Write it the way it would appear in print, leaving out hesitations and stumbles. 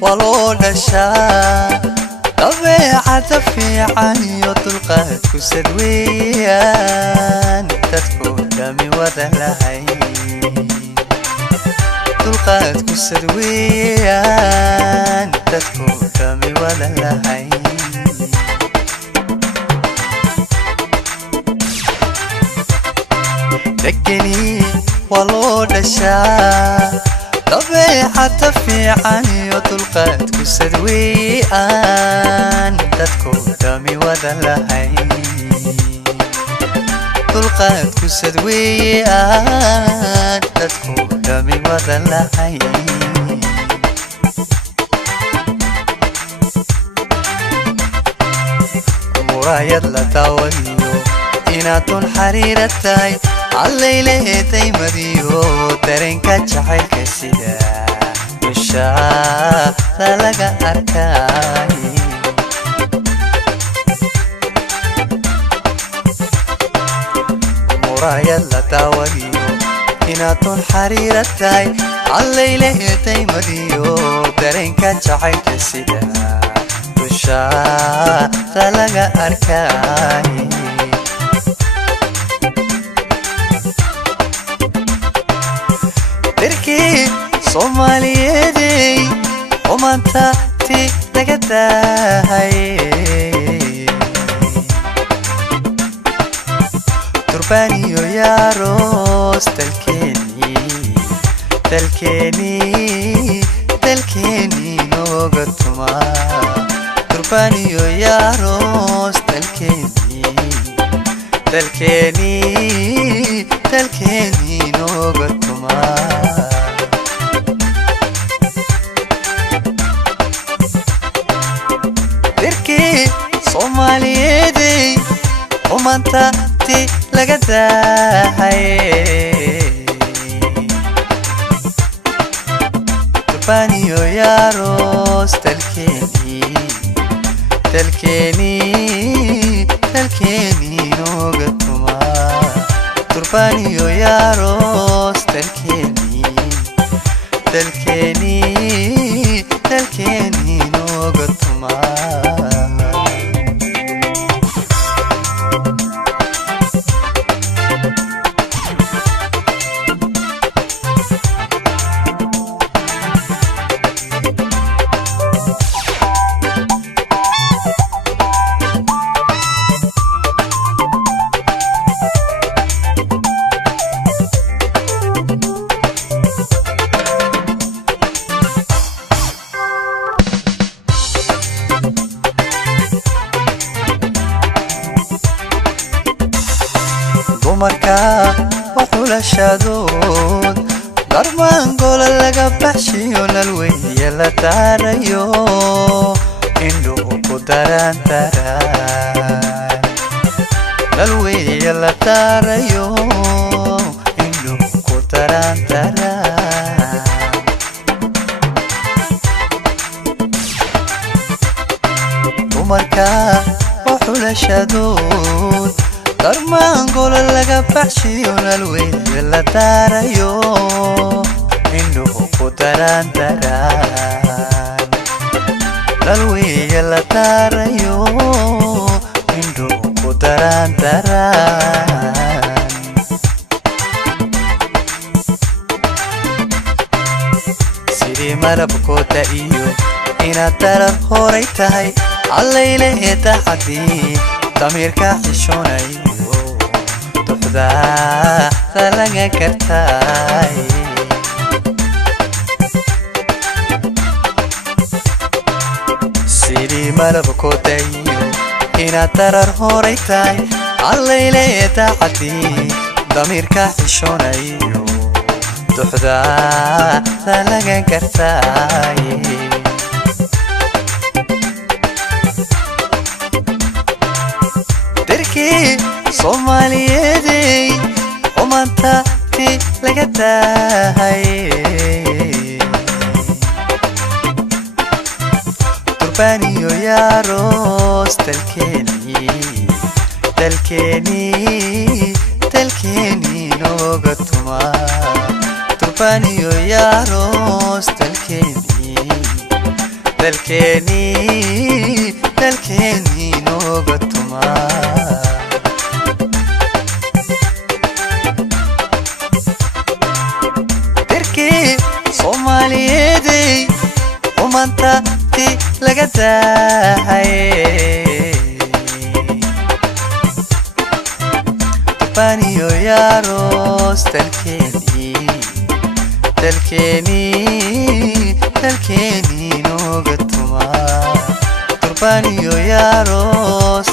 ولو نشا طبيعة في عن يطلقات كسدويان تدفو دمي وذلهي طلقات كسدويان تدفو دمي وذلهي دقني ولو نشا طبيعة في عن يطلقات كسدويان تدفو دمي وذلهي طلقات كسدويان تدفو دمي وذلهي مرايد لتاويو إناتون حريرتاي الليلة تيمديو ترنكا جحيل كسيدا وشا للغا أركاي مرايا لتاويو إناتون حريرتاي الليلة تيمديو ترنكا جحيل كسيدا وشا للغا أركاي تركي صوماليدي ومانتا تي لقداهي تربانيو يا روس تلكيني نوغتما تربانيو يا روس تلكيني نوغتما تركي صوماليدي ومانتا تي لقداهي تربانيو يا روس تلكيني نوغتما تربانيو يا روس تلكيني نوغتما dumarka waxula shadood darmaan gola laga baxshiyo nalweeye la taarayo indhuhu ku darantaraan nalweeye la taarayo indhuhu ku darantaraan dumarka waxula shadood darmaan gola laga baxshiyo nalweeye la taarayo indhuhu ku darantaraan nalweeye la taarayo indhuhu ku darantaraan sidii malabkoota iyo inaad darab horay tahay allayle ee taxadii damirka xishoonayo duxda laga kartay sidii malabkoota iyo inaad darar horay tahay allayle ee taxadii damirka xishoonayo duxda laga kartay صوماليدي ومانتا تي لقداهي تربانيو يا روس تلكيني نوغتما تربانيو يا روس تلكيني dalkeeni nooga tumaa dirkii Soomaaliyeeday umanta ti laga dahay Turbaniyo yaaros dalkeeni nooga tumaa Turbaniyo yaaros